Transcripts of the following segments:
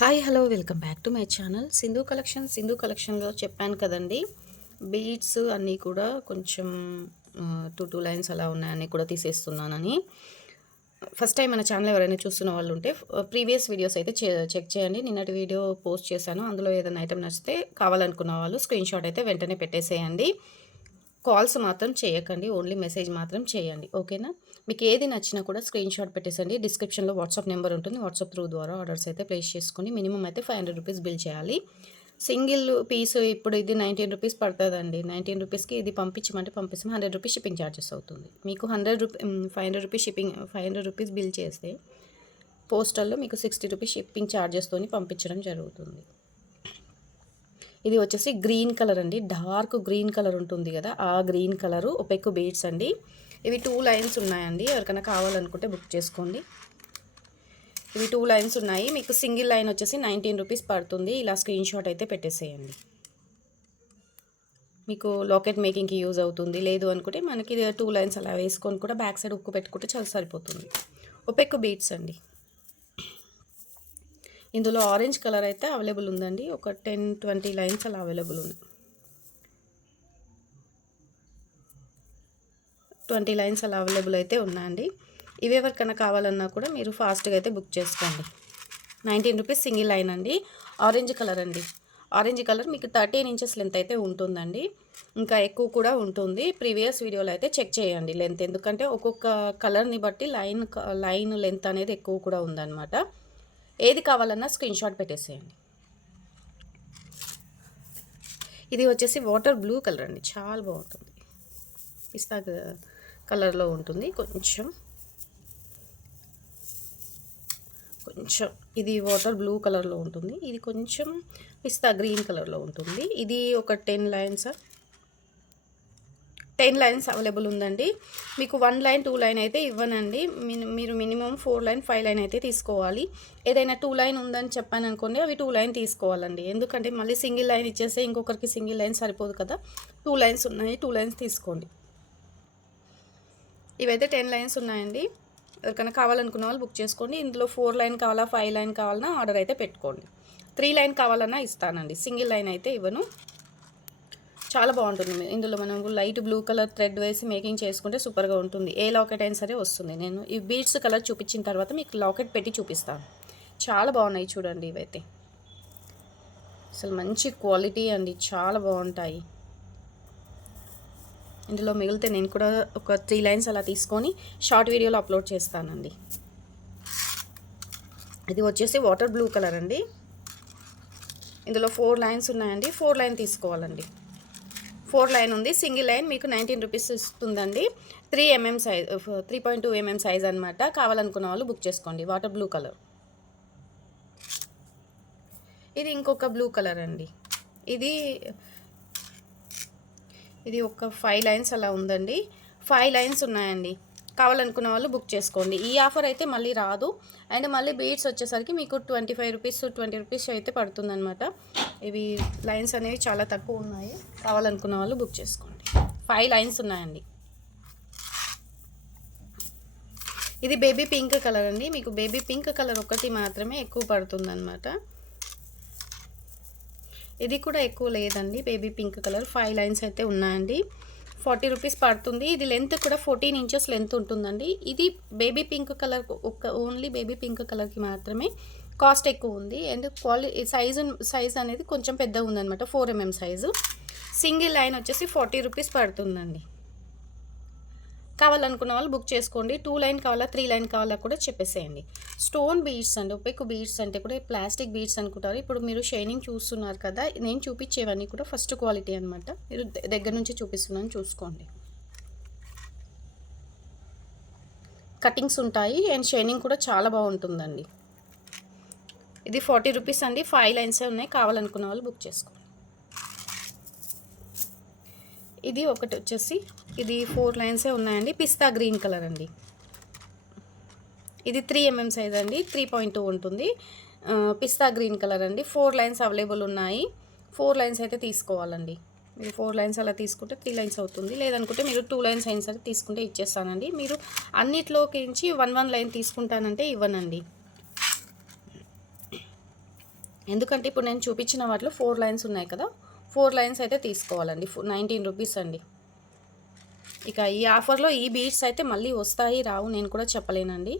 Hi hello welcome back to my channel. Sindhu collection Sindhu కలెక్షన్లో చెప్పాను కదండి beads అన్నీ కూడా కొంచెం టూ టూ లైన్స్ అలా ఉన్నాయని కూడా తీసేస్తున్నానని. ఫస్ట్ టైం మన ఛానల్ ఎవరైనా చూస్తున్న వాళ్ళు ఉంటే ప్రీవియస్ వీడియోస్ అయితే చెక్ చేయండి. నిన్నటి వీడియో పోస్ట్ చేశాను. అందులో ఏదైనా ఐటమ్ నచ్చితే కావాలనుకున్న వాళ్ళు స్క్రీన్ షాట్ అయితే వెంటనే పెట్టేసేయండి. కాల్స్ మాత్రం చేయకండి. ఓన్లీ మెసేజ్ మాత్రం చేయండి. ఓకేనా? మీకు ఏది నచ్చినా కూడా స్క్రీన్ షాట్ పెట్టేసండి. డిస్క్రిప్షన్లో వాట్సాప్ నెంబర్ ఉంటుంది. వాట్సాప్ త్రూ ద్వారా ఆర్డర్స్ అయితే ప్లేస్ చేసుకొని మినిమం అయితే ఫైవ్ హండ్రెడ్ రూపీస్ బిల్ చేయాలి. సింగిల్ పీస్ ఇప్పుడు ఇది నైన్టీన్ రూపీస్ పడుతుందండి. నైన్టీన్ రూపీస్కి ఇది పంపించమంటే పంపిస్తాం. హండ్రెడ్ రూపీస్ షిప్పింగ్ ఛార్జెస్ అవుతుంది. మీకు hundred rupee five hundred rupees shipping five hundred rupees bill చేస్తే పోస్టల్లో మీకు సిక్స్టీ రూపీస్ షిప్పింగ్ ఛార్జెస్తో పంపించడం జరుగుతుంది. ఇది వచ్చేసి గ్రీన్ కలర్ అండి. డార్క్ గ్రీన్ కలర్ ఉంటుంది కదా ఆ గ్రీన్ కలరు ఒపెక్కు బీడ్స్ అండి. ఇవి టూ లైన్స్ ఉన్నాయండి. ఎవరికైనా కావాలనుకుంటే బుక్ చేసుకోండి. ఇవి టూ లైన్స్ ఉన్నాయి. మీకు సింగిల్ లైన్ వచ్చేసి నైన్టీన్ రూపీస్ పడుతుంది. ఇలా స్క్రీన్ షాట్ అయితే పెట్టేసేయండి. మీకు లాకెట్ మేకింగ్కి యూజ్ అవుతుంది. లేదు అనుకుంటే మనకి టూ లైన్స్ అలా వేసుకొని కూడా బ్యాక్ సైడ్ ఉక్కు పెట్టుకుంటే చాలా సరిపోతుంది. ఒపెక్కు బీట్స్ అండి. ఇందులో ఆరెంజ్ కలర్ అయితే అవైలబుల్ ఉందండి. ఒక టెన్ ట్వంటీ లైన్స్ అలా అవైలబుల్ ఉంది ట్వంటీ లైన్స్ అలా అవైలబుల్ అయితే ఉన్నాయండి. ఇవి ఎవరికైనా కావాలన్నా కూడా మీరు ఫాస్ట్గా అయితే బుక్ చేసుకోండి. నైన్టీన్ రూపీస్ సింగిల్ లైన్ అండి. ఆరెంజ్ కలర్ అండి. ఆరెంజ్ కలర్ మీకు థర్టీన్ ఇంచెస్ లెంత్ అయితే ఉంటుందండి. ఇంకా ఎక్కువ కూడా ఉంటుంది. ప్రీవియస్ వీడియోలో అయితే చెక్ చేయండి లెంత్. ఎందుకంటే ఒక్కొక్క కలర్ని బట్టి లైన్ లైన్ లెంత్ అనేది ఎక్కువ కూడా ఉందన్నమాట. ఏది కావాలన్నా స్క్రీన్ షాట్ పెట్టేసేయండి. ఇది వచ్చేసి వాటర్ బ్లూ కలర్ అండి. చాలా బాగుంటుంది. పిస్తా కలర్లో ఉంటుంది. కొంచెం కొంచెం ఇది వాటర్ బ్లూ కలర్లో ఉంటుంది. ఇది కొంచెం పిస్తా గ్రీన్ కలర్లో ఉంటుంది. ఇది ఒక ten lines ten lines available ఉందండి. మీకు వన్ లైన్ టూ లైన్ అయితే ఇవ్వనండి. మీరు minimum four line five line అయితే తీసుకోవాలి. ఏదైనా టూ లైన్ ఉందని చెప్పాను అనుకోండి అవి టూ లైన్ తీసుకోవాలండి. ఎందుకంటే మళ్ళీ సింగిల్ లైన్ ఇచ్చేస్తే ఇంకొకరికి సింగిల్ లైన్ సరిపోదు కదా. టూ లైన్స్ ఉన్నాయి టూ లైన్స్ తీసుకోండి. ఇవైతే టెన్ లైన్స్ ఉన్నాయండి. ఎవరికైనా కావాలనుకున్న వాళ్ళు బుక్ చేసుకోండి. ఇందులో ఫోర్ లైన్ కావాలా ఫైవ్ లైన్ కావాలన్నా ఆర్డర్ అయితే పెట్టుకోండి. త్రీ లైన్ కావాలన్నా ఇస్తానండి. సింగిల్ లైన్ అయితే ఇవ్వను. చాలా బాగుంటుంది ఇందులో మనం లైట్ బ్లూ కలర్ థ్రెడ్ వేసి మేకింగ్ చేసుకుంటే సూపర్గా ఉంటుంది. ఏ లాకెట్ అయినా సరే వస్తుంది. నేను ఈ బీడ్స్ కలర్ చూపించిన తర్వాత మీకు లాకెట్ పెట్టి చూపిస్తాను. చాలా బాగున్నాయి చూడండి ఇవైతే. అసలు మంచి క్వాలిటీ అండి. చాలా బాగుంటాయి. ఇందులో మిగిలితే నేను కూడా ఒక త్రీ లైన్స్ అలా తీసుకొని షార్ట్ వీడియోలో అప్లోడ్ చేస్తానండి. ఇది వచ్చేసి వాటర్ బ్లూ కలర్ అండి. ఇందులో ఫోర్ లైన్స్ ఉన్నాయండి. ఫోర్ లైన్ తీసుకోవాలండి. ఫోర్ లైన్ ఉంది. సింగిల్ లైన్ మీకు నైన్టీన్ రూపీస్ ఇస్తుందండి. Three mm size three point two mm size అనమాట కావాలనుకున్న వాళ్ళు బుక్ చేసుకోండి. Water blue colour. ఇది ఇంకొక బ్లూ కలర్ అండి. ఇది ఇది ఒక ఫైవ్ లైన్స్ అలా ఉందండి. ఫైవ్ లైన్స్ ఉన్నాయండి. కావాలనుకున్న వాళ్ళు బుక్ చేసుకోండి. ఈ ఆఫర్ అయితే మళ్ళీ రాదు. అండ్ మళ్ళీ బీడ్స్ వచ్చేసరికి మీకు twenty five rupees twenty rupees అయితే పడుతుందన్నమాట. ఇవి లైన్స్ అనేవి చాలా తక్కువ ఉన్నాయి. కావాలనుకున్న వాళ్ళు బుక్ చేసుకోండి. ఫైవ్ లైన్స్ ఉన్నాయండి. ఇది బేబీ పింక్ కలర్ అండి. మీకు బేబీ పింక్ కలర్ ఒకటి మాత్రమే ఎక్కువ పడుతుందన్నమాట. ఇది కూడా ఎక్కువ లేదండి. Baby pink colour five lines అయితే ఉన్నాయండి. ఫార్టీ రూపీస్ పడుతుంది. ఇది లెంత్ కూడా ఫోర్టీన్ ఇంచెస్ లెంత్ ఉంటుందండి. ఇది బేబీ పింక్ కలర్ ఒక్క ఓన్లీ బేబీ పింక్ కలర్కి మాత్రమే కాస్ట్ ఎక్కువ ఉంది. అండ్ క్వాలిటీ సైజు సైజ్ అనేది కొంచెం పెద్దగా ఉందన్నమాట. Four MM size single line వచ్చేసి ఫార్టీ రూపీస్ పడుతుందండి. కావాలనుకున్న వాళ్ళు బుక్ చేసుకోండి. టూ లైన్ కావాలా త్రీ లైన్ కావాలా కూడా చెప్పేసేయండి. స్టోన్ బీడ్స్ అండి ఉపయోగ బీడ్స్ అంటే కూడా ప్లాస్టిక్ బీడ్స్ అనుకుంటారు. ఇప్పుడు మీరు షైనింగ్ చూస్తున్నారు కదా నేను చూపించేవన్నీ కూడా ఫస్ట్ క్వాలిటీ అనమాట మీరు దగ్గర నుంచి చూపిస్తున్నాను చూసుకోండి. కటింగ్స్ ఉంటాయి. అండ్ షైనింగ్ కూడా చాలా బాగుంటుందండి. ఇది ఫార్టీ రూపీస్ అండి. ఫైవ్ లైన్సే ఉన్నాయి. కావాలనుకున్న వాళ్ళు బుక్ చేసుకోండి. ఇది ఒకటి వచ్చేసి ఇది ఫోర్ లైన్సే ఉన్నాయండి. పిస్తా గ్రీన్ కలర్ అండి. ఇది త్రీ ఎంఎం సైజ్ అండి. త్రీ పాయింట్ టూ ఉంటుంది. పిస్తా గ్రీన్ కలర్ అండి. ఫోర్ లైన్స్ అవైలబుల్ ఉన్నాయి. ఫోర్ లైన్స్ అయితే తీసుకోవాలండి. మీరు ఫోర్ లైన్స్ అలా తీసుకుంటే త్రీ లైన్స్ అవుతుంది. లేదనుకుంటే మీరు టూ లైన్స్ అయిన సరే తీసుకుంటే ఇచ్చేస్తానండి. మీరు అన్నిట్లోకి నుంచి వన్ వన్ లైన్ తీసుకుంటానంటే ఇవ్వనండి. ఎందుకంటే ఇప్పుడు నేను చూపించిన వాటిలో ఫోర్ లైన్స్ ఉన్నాయి కదా. ఫోర్ లైన్స్ అయితే తీసుకోవాలండి. నైన్టీన్ రూపీస్ అండి. ఇక ఈ ఆఫర్లో ఈ బీడ్స్ అయితే మళ్ళీ వస్తాయి రావు నేను కూడా చెప్పలేనండి.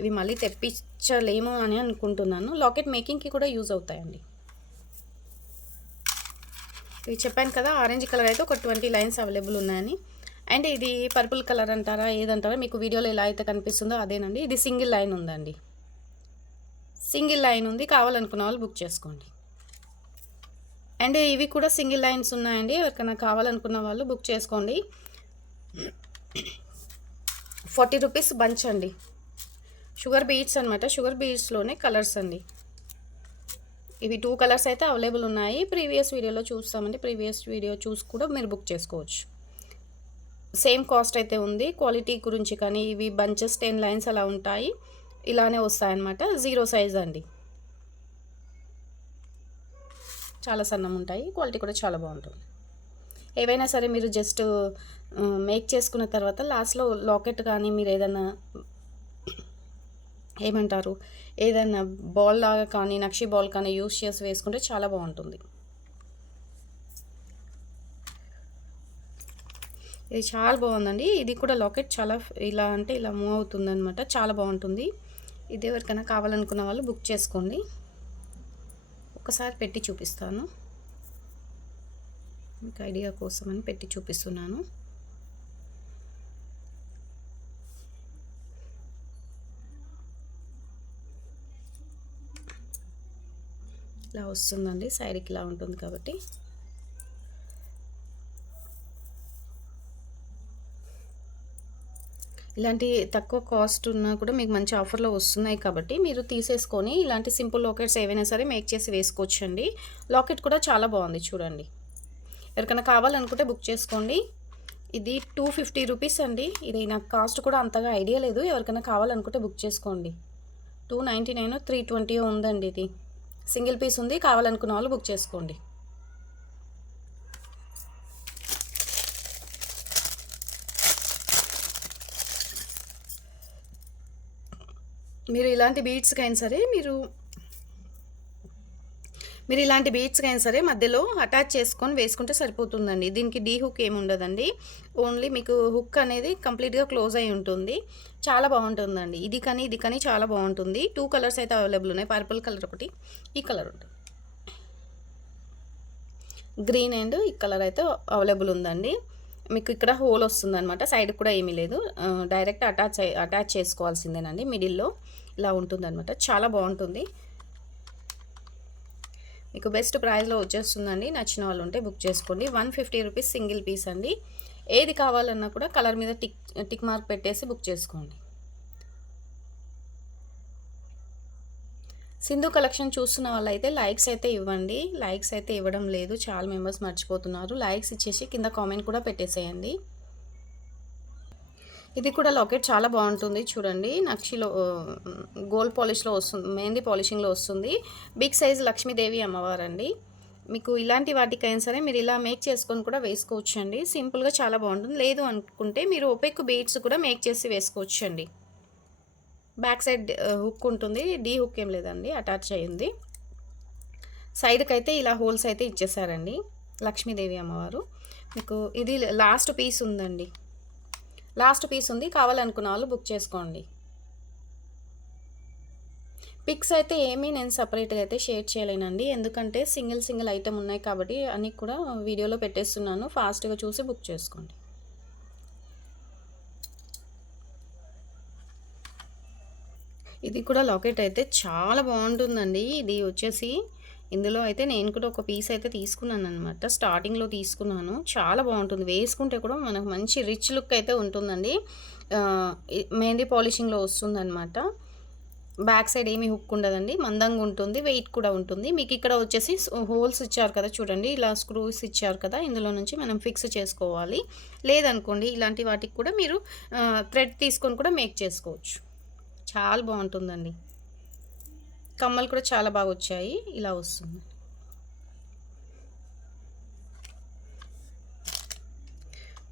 ఇవి మళ్ళీ తెప్పించలేము అని అనుకుంటున్నాను. లాకెట్ మేకింగ్కి కూడా యూజ్ అవుతాయండి. ఇవి చెప్పాను కదా ఆరెంజ్ కలర్ అయితే ఒక ట్వంటీ లైన్స్ అవైలబుల్ ఉన్నాయని. అండ్ ఇది పర్పుల్ కలర్ అంటారా ఏదంటారా మీకు వీడియోలో ఎలా అయితే కనిపిస్తుందో అదేనండి. ఇది సింగిల్ లైన్ ఉందండి. సింగిల్ లైన్ ఉంది కావాలనుకున్న వాళ్ళు బుక్ చేసుకోండి. అండ్ ఇవి కూడా సింగిల్ లైన్స్ ఉన్నాయండి ఎవరికైనా కావాలనుకున్న వాళ్ళు బుక్ చేసుకోండి. ఫార్టీ రూపీస్ బంచ్ అండి. షుగర్ బీట్స్ అనమాట షుగర్ బీట్స్లోనే కలర్స్ అండి. ఇవి టూ కలర్స్ అయితే అవైలబుల్ ఉన్నాయి. ప్రీవియస్ వీడియోలో చూస్తామండి ప్రీవియస్ వీడియో చూసి కూడా మీరు బుక్ చేసుకోవచ్చు. సేమ్ కాస్ట్ అయితే ఉంది క్వాలిటీ గురించి కానీ ఇవి బంచెస్ టెన్ లైన్స్ అలా ఉంటాయి. ఇలానే వస్తాయన్నమాట. జీరో సైజ్ అండి. చాలా సన్నం ఉంటాయి క్వాలిటీ కూడా చాలా బాగుంటుంది. ఏవైనా సరే మీరు జస్ట్ మేక్ చేసుకున్న తర్వాత లాస్ట్లో లాకెట్ కానీ మీరు ఏదైనా ఏమంటారు? ఏదైనా బాల్ లాగా కానీ నక్షి బాల్ కానీ యూస్ చేసి వేసుకుంటే చాలా బాగుంటుంది. ఇది చాలా బాగుందండి. ఇది కూడా లాకెట్ చాలా ఇలా అంటే ఇలా మూవ్ అవుతుంది అనమాట చాలా బాగుంటుంది. ఇది ఎవరికైనా కావాలనుకున్న వాళ్ళు బుక్ చేసుకోండి. ఒకసారి పెట్టి చూపిస్తాను. మీకు ఐడియా కోసం అని పెట్టి చూపిస్తున్నాను. ఇలా వస్తుందండి. సైడ్కి ఇలా ఉంటుంది కాబట్టి. ఇలాంటి తక్కువ కాస్ట్ ఉన్నా కూడా మీకు మంచి ఆఫర్లో వస్తున్నాయి కాబట్టి మీరు తీసేసుకొని ఇలాంటి సింపుల్ లాకెట్స్ ఏవైనా సరే మేక్ చేసి వేసుకోవచ్చండి. లాకెట్ కూడా చాలా బాగుంది చూడండి. ఎవరికైనా కావాలనుకుంటే బుక్ చేసుకోండి. ఇది టూ ఫిఫ్టీ రూపీస్ అండి. ఇది నాకు కాస్ట్ కూడా అంతగా ఐడియా లేదు. ఎవరికైనా కావాలనుకుంటే బుక్ చేసుకోండి. Two ninety nine three twenty ఉందండి ఇది. సింగిల్ పీస్ ఉంది. కావాలనుకున్న వాళ్ళు బుక్ చేసుకోండి. మీరు ఇలాంటి బీట్స్కి అయినా సరే మీరు మీరు ఇలాంటి బీట్స్కి అయినా సరే మధ్యలో అటాచ్ చేసుకొని వేసుకుంటే సరిపోతుందండి. దీనికి డీ హుక్ ఏమి ఉండదండి. ఓన్లీ మీకు హుక్ అనేది కంప్లీట్గా క్లోజ్ అయి ఉంటుంది. చాలా బాగుంటుందండి. ఇది కానీ ఇది కానీ చాలా బాగుంటుంది. టూ కలర్స్ అయితే అవైలబుల్ ఉన్నాయి. పర్పుల్ కలర్ ఒకటి ఈ కలర్ ఉంటుంది గ్రీన్ అండ్ ఈ కలర్ అయితే అవైలబుల్ ఉందండి. మీకు ఇక్కడ హోల్ వస్తుంది అనమాట సైడ్ కూడా ఏమీ లేదు. డైరెక్ట్ అటాచ్ అటాచ్ చేసుకోవాల్సిందేనండి మిడిల్లో. ఇలా ఉంటుందన్నమాట. చాలా బాగుంటుంది. మీకు బెస్ట్ ప్రైస్లో వచ్చేస్తుందండి. నచ్చిన వాళ్ళు ఉంటే బుక్ చేసుకోండి. One fifty rupees single piece అండి. ఏది కావాలన్నా కూడా కలర్ మీద టిక్ టిక్ మార్క్ పెట్టేసి బుక్ చేసుకోండి. సింధు కలెక్షన్ చూస్తున్న వాళ్ళైతే లైక్స్ అయితే ఇవ్వండి. లైక్స్ అయితే ఇవ్వడం లేదు. చాలా మెంబర్స్ మర్చిపోతున్నారు. లైక్స్ ఇచ్చేసి కింద కామెంట్ కూడా పెట్టేసేయండి. ఇది కూడా లాకెట్ చాలా బాగుంటుంది. చూడండి. నక్షిలో గోల్డ్ పాలిష్లో వస్తుంది మెహందీ పాలిషింగ్లో వస్తుంది. బిగ్ సైజ్ లక్ష్మీదేవి అమ్మవారండి. మీకు ఇలాంటి వాటికైనా సరే మీరు ఇలా మేక్ చేసుకొని కూడా వేసుకోవచ్చు అండి సింపుల్గా చాలా బాగుంటుంది. లేదు అనుకుంటే మీరు ఒపెక్ బీట్స్ కూడా మేక్ చేసి వేసుకోవచ్చు అండి బ్యాక్ సైడ్ హుక్ ఉంటుంది. డీ హుక్ ఏం లేదండి అటాచ్ అయ్యింది. సైడ్కి అయితే ఇలా హోల్స్ అయితే ఇచ్చేసారండి లక్ష్మీదేవి అమ్మవారు. మీకు ఇది లాస్ట్ పీస్ ఉందండి. లాస్ట్ పీస్ ఉంది కావాలనుకున్న వాళ్ళు బుక్ చేసుకోండి. పిక్స్ అయితే ఏమీ నేను సపరేట్గా అయితే షేర్ చేయలేనండి. ఎందుకంటే సింగిల్ సింగిల్ ఐటమ్ ఉన్నాయి కాబట్టి అన్నీ కూడా వీడియోలో పెట్టేస్తున్నాను. ఫాస్ట్గా చూసి బుక్ చేసుకోండి. ఇది కూడా లాకెట్ అయితే చాలా బాగుంటుందండి. ఇది వచ్చేసి ఇందులో అయితే నేను కూడా ఒక పీస్ అయితే తీసుకున్నాను అనమాట స్టార్టింగ్లో తీసుకున్నాను. చాలా బాగుంటుంది. వేసుకుంటే కూడా మనకు మంచి రిచ్ లుక్ అయితే ఉంటుందండి. మెహందీ పాలిషింగ్లో వస్తుందన్నమాట. బ్యాక్ సైడ్ ఏమీ హుక్ ఉండదండి. మందంగా ఉంటుంది. వెయిట్ కూడా ఉంటుంది. మీకు ఇక్కడ వచ్చేసి హోల్స్ ఇచ్చారు కదా చూడండి. ఇలా స్క్రూస్ ఇచ్చారు కదా. ఇందులో నుంచి మనం ఫిక్స్ చేసుకోవాలి. లేదనుకోండి ఇలాంటి వాటికి కూడా మీరు థ్రెడ్ తీసుకొని కూడా మేక్ చేసుకోవచ్చు. చాలా బాగుంటుందండి. కమ్మలు కూడా చాలా బాగా వచ్చాయి. ఇలా వస్తుంది.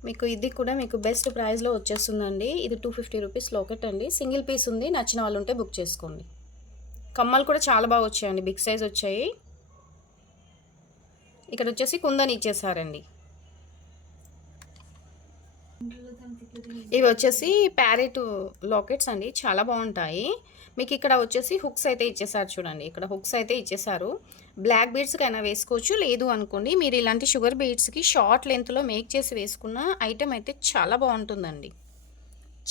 మీకు ఇది కూడా మీకు బెస్ట్ ప్రైస్లో వచ్చేస్తుందండి. ఇది టూ ఫిఫ్టీ రూపీస్ లోకెట్ అండి. సింగిల్ పీస్ ఉంది. నచ్చిన వాళ్ళు ఉంటే బుక్ చేసుకోండి. కమ్మలు కూడా చాలా బాగా వచ్చాయండి. బిగ్ సైజ్ వచ్చాయి. ఇక్కడ వచ్చేసి కుందని ఇచ్చేసారండి. ఇవి వచ్చేసి ప్యారెట్ లాకెట్స్ అండి. చాలా బాగుంటాయి. మీకు ఇక్కడ వచ్చేసి హుక్స్ అయితే ఇచ్చేసారు చూడండి. ఇక్కడ హుక్స్ అయితే ఇచ్చేసారు. బ్లాక్ బీడ్స్కైనా అయినా వేసుకోవచ్చు. లేదు అనుకోండి మీరు ఇలాంటి షుగర్ బీడ్స్కి షార్ట్ లెంత్లో మేక్ చేసి వేసుకున్న ఐటెం అయితే చాలా బాగుంటుందండి.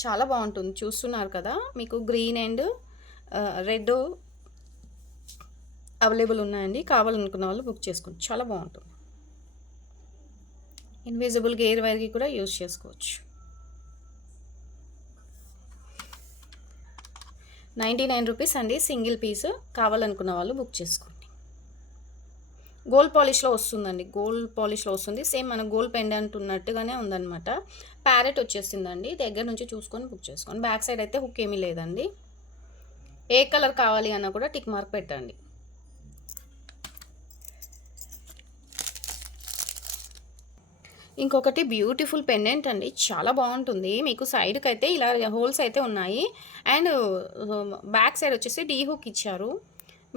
చాలా బాగుంటుంది. చూస్తున్నారు కదా మీకు గ్రీన్ అండ్ రెడ్ అవైలబుల్ ఉన్నాయండి. కావాలనుకున్న వాళ్ళు బుక్ చేసుకోండి. చాలా బాగుంటుంది. ఇన్విజిబుల్ గేర్ వైర్కి కూడా యూజ్ చేసుకోవచ్చు. నైంటీ నైన్ రూపీస్ అండి సింగిల్ పీస్ కావాలనుకున్న వాళ్ళు బుక్ చేసుకోండి. గోల్డ్ పాలిష్లో వస్తుందండి గోల్డ్ పాలిష్లో వస్తుంది. సేమ్ మన గోల్డ్ పెండెంట్ ఉన్నట్టుగానే ఉందన్నమాట. ప్యారెట్ వచ్చేసిందండి దగ్గర నుంచి చూసుకొని బుక్ చేసుకోండి. బ్యాక్ సైడ్ అయితే హుక్ ఏమీ లేదండి. ఏ కలర్ కావాలి అన్నా కూడా టిక్ మార్క్ పెట్టండి. ఇంకొకటి బ్యూటిఫుల్ పెండెంట్ అండి. చాలా బాగుంటుంది. మీకు సైడ్కి అయితే ఇలా హోల్స్ అయితే ఉన్నాయి. అండ్ బ్యాక్ సైడ్ వచ్చేసి డీ హుక్ ఇచ్చారు.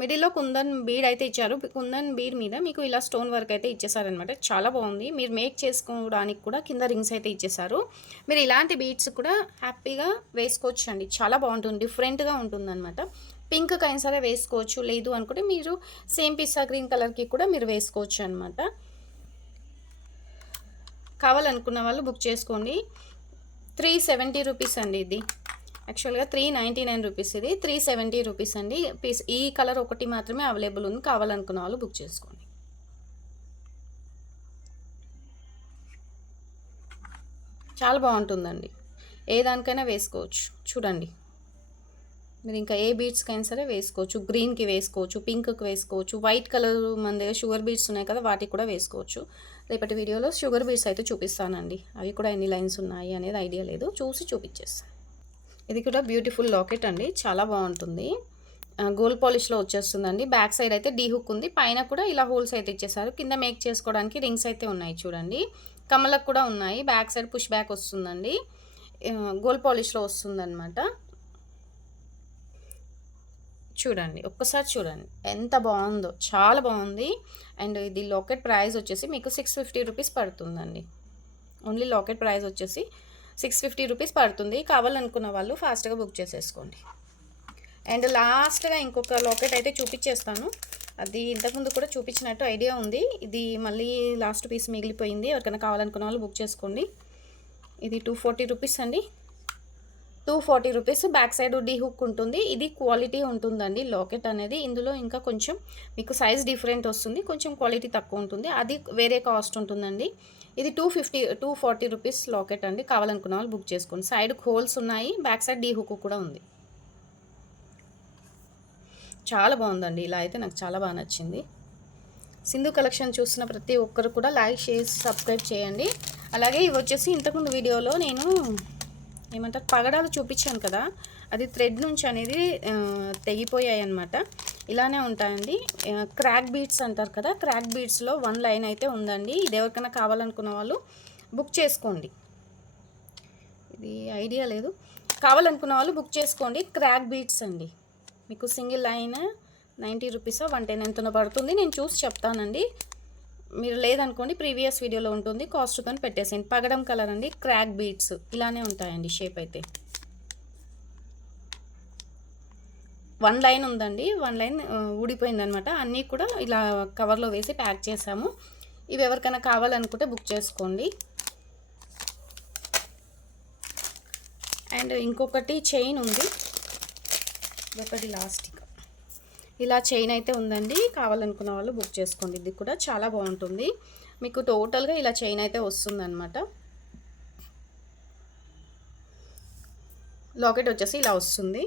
మిడిల్లో కుందన్ బీడ్ అయితే ఇచ్చారు. కుందన్ బీడ్ మీద మీకు ఇలా స్టోన్ వర్క్ అయితే ఇచ్చేసారనమాట చాలా బాగుంది. మీరు మేక్ చేసుకోవడానికి కూడా కింద రింగ్స్ అయితే ఇచ్చేసారు. మీరు ఇలాంటి బీడ్స్ కూడా హ్యాపీగా వేసుకోవచ్చు అండి చాలా బాగుంటుంది. డిఫరెంట్గా ఉంటుంది అనమాట పింక్ కైనా సరే వేసుకోవచ్చు. లేదు అనుకుంటే మీరు సేమ్ పిస్సా గ్రీన్ కలర్కి కూడా మీరు వేసుకోవచ్చు అనమాట కావాలనుకున్న వాళ్ళు బుక్ చేసుకోండి. త్రీ సెవెంటీ రూపీస్ అండి ఇది. యాక్చువల్గా త్రీ నైంటీ నైన్ రూపీస్ ఇది. త్రీ సెవెంటీ రూపీస్ అండి. పీస్ ఈ కలర్ ఒకటి మాత్రమే అవైలబుల్ ఉంది. కావాలనుకున్న వాళ్ళు బుక్ చేసుకోండి. చాలా బాగుంటుందండి. ఏ దానికైనా వేసుకోవచ్చు. చూడండి. మీరు ఇంకా ఏ బీడ్స్కి అయినా సరే వేసుకోవచ్చు. గ్రీన్కి వేసుకోవచ్చు పింక్కి వేసుకోవచ్చు వైట్ కలర్ మన దగ్గర షుగర్ బీడ్స్ ఉన్నాయి కదా వాటికి కూడా వేసుకోవచ్చు. రేపటి వీడియోలో షుగర్ బీట్స్ అయితే చూపిస్తానండి. అవి కూడా ఎన్ని లైన్స్ ఉన్నాయి అనేది ఐడియా లేదు. చూసి చూపించేస్తాను ఇది కూడా బ్యూటిఫుల్ లాకెట్ అండి. చాలా బాగుంటుంది. గోల్డ్ పాలిష్లో వచ్చేస్తుందండి. బ్యాక్ సైడ్ అయితే డీ హుక్ ఉంది. పైన కూడా ఇలా హోల్స్ అయితే ఇచ్చేసారు. కింద మేక్ చేసుకోవడానికి రింగ్స్ అయితే ఉన్నాయి చూడండి. కమలకు కూడా ఉన్నాయి. బ్యాక్ సైడ్ పుష్ బ్యాక్ వస్తుందండి. గోల్డ్ పాలిష్లో వస్తుందన్నమాట. చూడండి ఒక్కసారి చూడండి. ఎంత బాగుందో చాలా బాగుంది. అండ్ ఇది లాకెట్ ప్రైస్ వచ్చేసి మీకు సిక్స్ ఫిఫ్టీ రూపీస్ పడుతుందండి. ఓన్లీ లాకెట్ ప్రైస్ వచ్చేసి సిక్స్ ఫిఫ్టీ రూపీస్ పడుతుంది. కావాలనుకున్న వాళ్ళు ఫాస్ట్గా బుక్ చేసేసుకోండి. అండ్ లాస్ట్గా ఇంకొక లాకెట్ అయితే చూపించేస్తాను అది ఇంతకుముందు కూడా చూపించినట్టు ఐడియా ఉంది. ఇది మళ్ళీ లాస్ట్ పీస్ మిగిలిపోయింది. ఎవరికైనా కావాలనుకున్న వాళ్ళు బుక్ చేసుకోండి. ఇది టూ ఫార్టీ రూపీస్ అండి. Two forty rupees back side D hook ఉంటుంది. ఇది క్వాలిటీ ఉంటుందండి. లాకెట్ అనేది ఇందులో ఇంకా కొంచెం మీకు సైజ్ డిఫరెంట్ వస్తుంది. కొంచెం క్వాలిటీ తక్కువ ఉంటుంది. అది వేరే కాస్ట్ ఉంటుందండి. ఇది two fifty two forty rupees locket అండి. కావాలనుకున్న వాళ్ళు బుక్ చేసుకోండి. సైడ్ హోల్స్ ఉన్నాయి. బ్యాక్ సైడ్ డీ హుక్ కూడా ఉంది. చాలా బాగుందండి. ఇలా అయితే నాకు చాలా బాగా నచ్చింది. సింధు కలెక్షన్ చూసిన ప్రతి ఒక్కరు కూడా లైక్ షేర్ సబ్స్క్రైబ్ చేయండి. అలాగే ఇవి వచ్చేసి ఇంతకుముందు వీడియోలో నేను ఏమంటారు? పగడాలు చూపించాను కదా అది థ్రెడ్ నుంచి అనేది తెగిపోయాయి అనమాట ఇలానే ఉంటాయండి. క్రాక్ బీట్స్ అంటారు కదా క్రాక్ బీట్స్లో వన్ లైన్ అయితే ఉందండి. ఇది ఎవరికైనా కావాలనుకున్న వాళ్ళు బుక్ చేసుకోండి. ఇది ఐడియా లేదు. కావాలనుకున్న వాళ్ళు బుక్ చేసుకోండి. క్రాక్ బీట్స్ అండి. మీకు single line ninety rupees one ten ఎంతనో పడుతుంది. నేను చూసి చెప్తానండి. మీరు లేదనుకోండి ప్రీవియస్ వీడియోలో ఉంటుంది కాస్ట్తో పెట్టేసేయండి. పగడం కలర్ అండి క్రాక్ బీట్స్ ఇలానే ఉంటాయండి షేప్ అయితే. వన్ లైన్ ఉందండి వన్ లైన్ ఊడిపోయిందనమాట. అన్నీ కూడా ఇలా కవర్లో వేసి ప్యాక్ చేసాము. ఇవి ఎవరికైనా కావాలనుకుంటే బుక్ చేసుకోండి. అండ్ ఇంకొకటి చైన్ ఉంది. ఒకటి లాస్ట్ ఇలా చైన్ అయితే ఉందండి. కావాలనుకున్న వాళ్ళు బుక్ చేసుకోండి. ఇది కూడా చాలా బాగుంటుంది. మీకు టోటల్గా ఇలా చైన్ అయితే వస్తుందన్నమాట. లాకెట్ వచ్చేసి ఇలా వస్తుంది.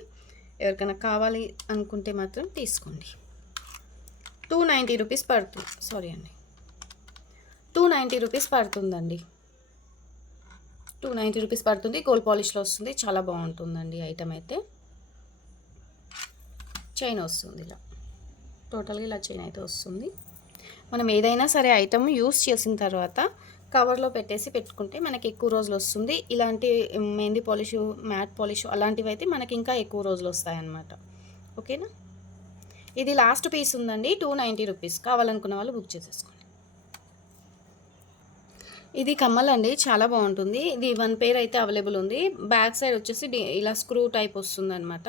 ఎవరికైనా కావాలి అనుకుంటే మాత్రం తీసుకోండి. టూ నైంటీ రూపీస్ పడుతుంది సారీ అండి. టూ నైంటీ రూపీస్ పడుతుందండి. టూ నైంటీ రూపీస్ పడుతుంది. గోల్డ్ పాలిష్లో వస్తుంది. చాలా బాగుంటుందండి ఐటమ్ అయితే. చైన్ వస్తుంది ఇలా. టోటల్గా ఇలా చైన్ అయితే వస్తుంది. మనం ఏదైనా సరే ఐటమ్ యూస్ చేసిన తర్వాత కవర్లో పెట్టేసి పెట్టుకుంటే మనకి ఎక్కువ రోజులు వస్తుంది. ఇలాంటి మెహందీ పాలిష్ మ్యాట్ పాలిష్ అలాంటివి అయితే మనకి ఇంకా ఎక్కువ రోజులు వస్తాయన్నమాట. ఓకేనా ఇది లాస్ట్ పీస్ ఉందండి. టూ నైంటీ రూపీస్ కావాలనుకున్న వాళ్ళు బుక్ చేసేసుకోండి. ఇది కమ్మలండి చాలా బాగుంటుంది. ఇది వన్ పేర్ అయితే అవైలబుల్ ఉంది. బ్యాక్ సైడ్ వచ్చేసి ఇలా స్క్రూ టైప్ వస్తుంది అనమాట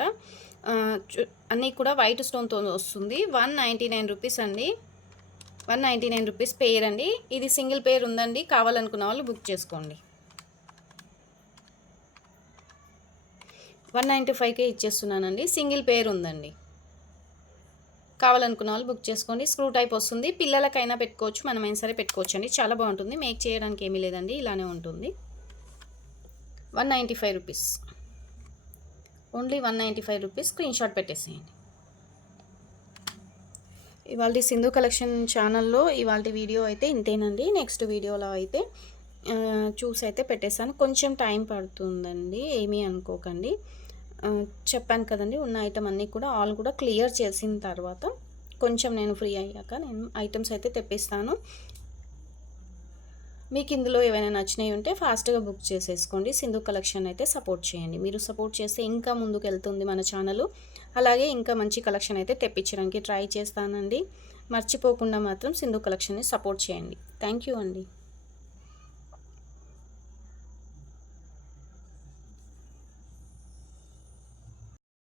అన్నీ కూడా వైట్ స్టోన్తో వస్తుంది. వన్ నైంటీ నైన్ రూపీస్ అండి. One ninety nine rupees pair అండి. ఇది సింగిల్ పేర్ ఉందండి. కావాలనుకున్న వాళ్ళు బుక్ చేసుకోండి. వన్ నైంటీ ఫైవ్కే ఇచ్చేస్తున్నానండి. సింగిల్ పేర్ ఉందండి. కావాలనుకున్న వాళ్ళు బుక్ చేసుకోండి. స్క్రూ టైప్ వస్తుంది. పిల్లలకైనా పెట్టుకోవచ్చు. మనమైనా సరే పెట్టుకోవచ్చు అండి చాలా బాగుంటుంది. మేక్ చేయడానికి ఏమీ లేదండి. ఇలానే ఉంటుంది. One ninety five rupees only one ninety five rupees screen shot పెట్టేసేయండి. ఇవాళ సింధు కలెక్షన్ ఛానల్లో ఇవాళ వీడియో అయితే ఇంతేనండి. నెక్స్ట్ వీడియోలో అయితే చూసి అయితే పెట్టేశాను. కొంచెం టైం పడుతుందండి ఏమీ అనుకోకండి. చెప్పాను కదండి ఉన్న ఐటమ్ అన్నీ కూడా ఆల్ కూడా క్లియర్ చేసిన తర్వాత కొంచెం నేను ఫ్రీ అయ్యాక నేను ఐటమ్స్ అయితే తెప్పిస్తాను. మీకు ఇందులో ఏవైనా నచ్చినవి ఉంటే ఫాస్ట్గా బుక్ చేసేసుకోండి. సింధు కలెక్షన్ అయితే సపోర్ట్ చేయండి. మీరు సపోర్ట్ చేస్తే ఇంకా ముందుకు వెళ్తుంది మన ఛానల్. అలాగే ఇంకా మంచి కలెక్షన్ అయితే తెప్పించడానికి ట్రై చేస్తానండి. మర్చిపోకుండా మాత్రం సింధు కలెక్షన్ని సపోర్ట్ చేయండి. థ్యాంక్ యూ అండి.